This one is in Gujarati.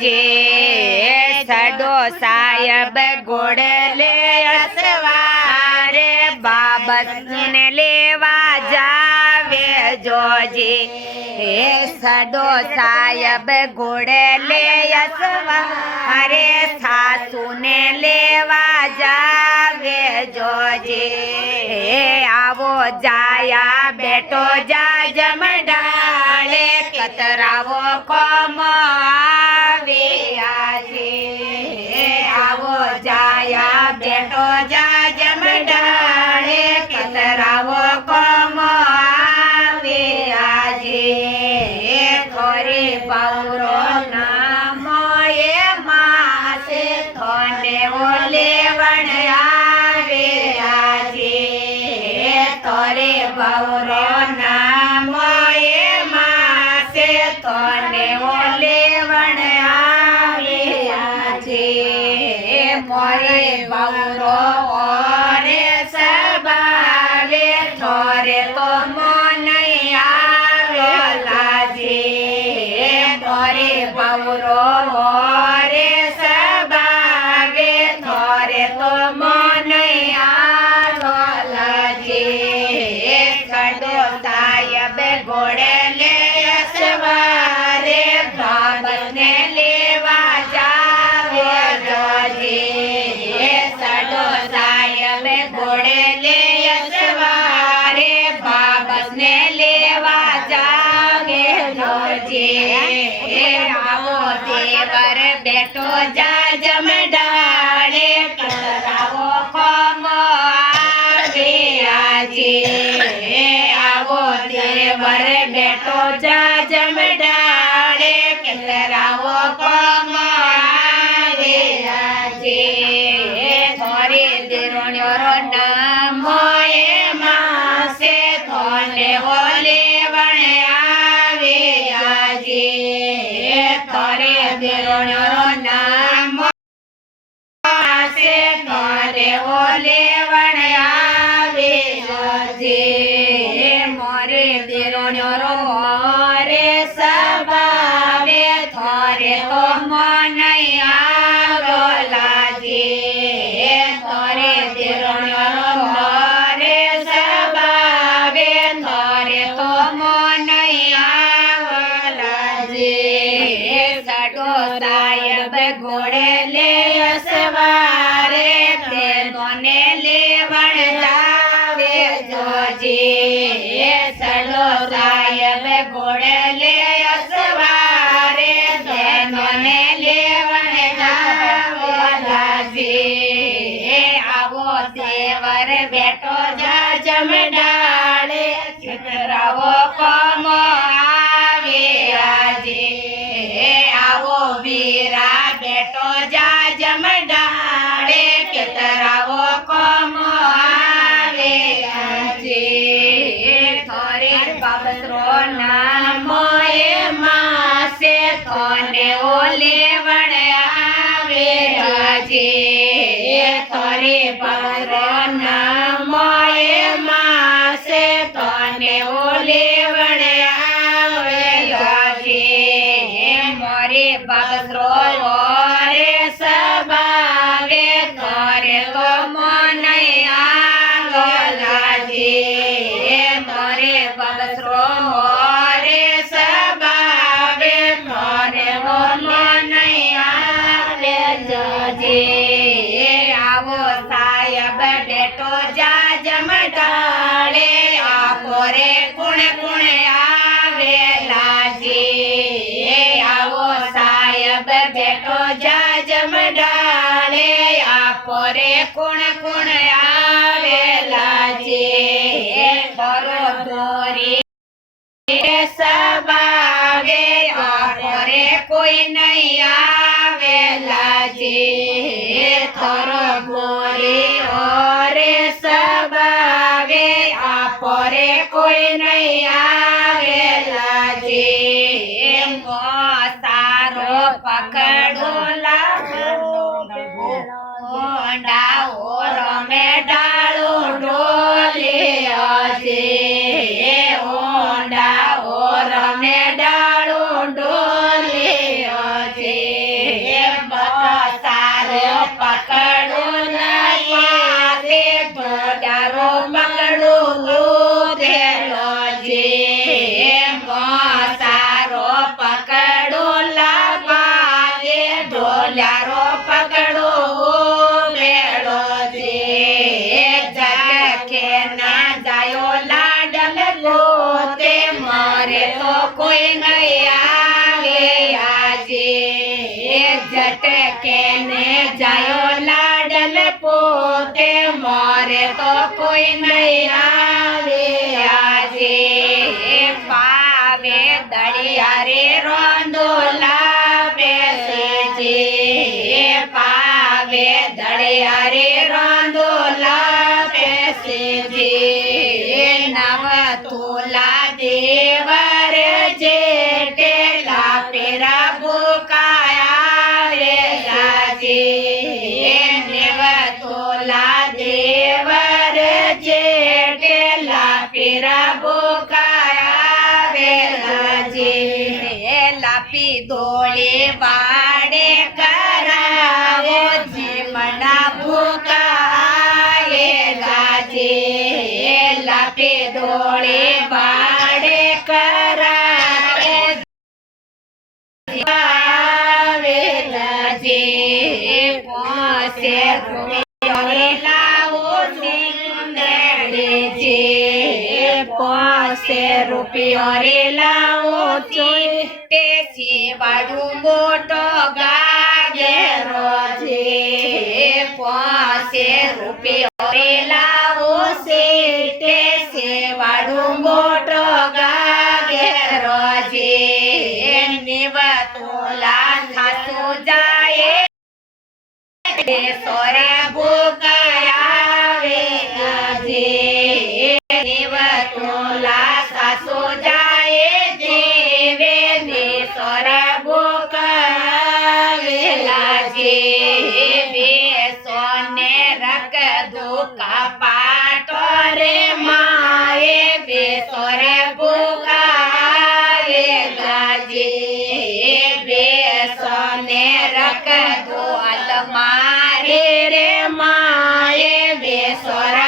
જે સડો સાહેબ ઘોડલે સવારે બાબતને લેવા જાવે જોજે સડો સાહેબ ઘોડલે સવારે સાસુને લેવા જાવે જોજે આવો જાયા બેટો જા જમડાળે કતરાવો કોમ આવે આજે આવો જાયા બેટો જા જમડાળે કતરાવો કોમ આવે આજે થોરે પૌરો નામ એ માસે થોને ઓલે વણ આવે આજે તોરે બૌરો નામ એ માસે તોને ઓલે વણ આવે આજે મોરે બૌરો ઓરે સબાવે થોરે તો મન આવે લાજે તોરે બૌરો ઓરે સબાવે થોરે તો મન ઘોડલે સવારે બાબતને લેવા જાવે જોજે સડો સાહેબ ઘોડલે સવારે બાબતને લેવા જાવે જોજે આવો દેવર બેટો જા જમડાળે કરાવો કોમ આવે આજે દેવર બેટો જા જમડાળે કરાવો કોમ આવે આજે થોરી દેરોણ્યો નામ એ માસે થોને ઓલે વણ આવે આજે થોરે દેરોણ્યો નામ માસે થોરે ઓલે વણ આવે આજે મોરે દેરોણ્યો મોરે સબાવે થોરે તો મન આવો લાગે થોરે દેરોણ્યો મોરે સબાવે થોરે તો મન આવો લાગે સડો સાહેબ ઘોડલે સવારે તેનોને લેવણ જાવે જોજે સડો સાહેબ ઘોડલે સવારે તેનોને લેવણ જાવે લાજે આવો દેવર બેટો જા જમડાળે કતરાવો કોમ આવે આજે આવો વીરા બેટો જા જમડાળે કતરાવો કોમ આવે આજે થોરે બાબતરો નામ એ માસે થોને ઓલે વણ આવે આજે થોરે બાબતરો નામ એ માસે થોને ઓલે વણ આવે આજે મોરે બાબતરો ઓરે સબાવે થોરે તો મન આવો લાગે મોરે બાબતરો મોરે સબાવે થોરે મન આવે જોજે આવો સાહેબ બેટો જા જમડાળે આપો રે કુણ કુણ આવે લાજે આવો સાહેબ બેટો જા જમડાળે આપો રે કુણ કુણ આવે લાજે થોરો દોરી સબાવે આપો રે કોઈ નહીં આવે લાજે થોરો ગોરી ઓરે સબાવે આપો રે કોઈ નહીં આવે લાજે સારો પકડો લાગો ડાઓ રમે ડાળો ડોલે આજે ડાઓ રમે ડાળો ડોલે આજે લ્યારો પકડો મેળો છે જટકે ના જાયો લાડલ પોતે મરે તો કોઈ નહીં આવે આજે જટકે ને જાયો લાડલ પોતે મરે તો કોઈ નહીં આવે આજે પાવે દળિયા રે રોંદોલા બેસે છે પાવે દળિયા રે રોંદોલા બેસે છે નવ તોલા દેવર જેટેલા પેરા ભૂકાયા રે લાજે નેવ તોલા દેવર જેટેલા પેરા ભૂકાયા રે લાજે લાપી દોળી વાડે કરાવો જીમડા ભૂકાયે લાજે લાપી દોળી વાડે કરાવે આવે લાજે પોસે લાવો સિંદડે છે પોસે રૂપિયો રે લાવો તે વાડું મોટો ગાગેરો છે પોસે રૂપિયો રે લાવો તે વાડું મોટો ગાગેરો છે નેવ તોલા થાતું જાય સોરે ભૂકાયા વે આજે નેવ તોલા સાસો જાય દેવે ને સોરે ભૂકાયા વે લાજે બે સોને રક દુકા પાટો રે માએ બે સોરે ભૂકાયા વે લાજે બે સોને રક દો અલમારે રે માએ બે સોરા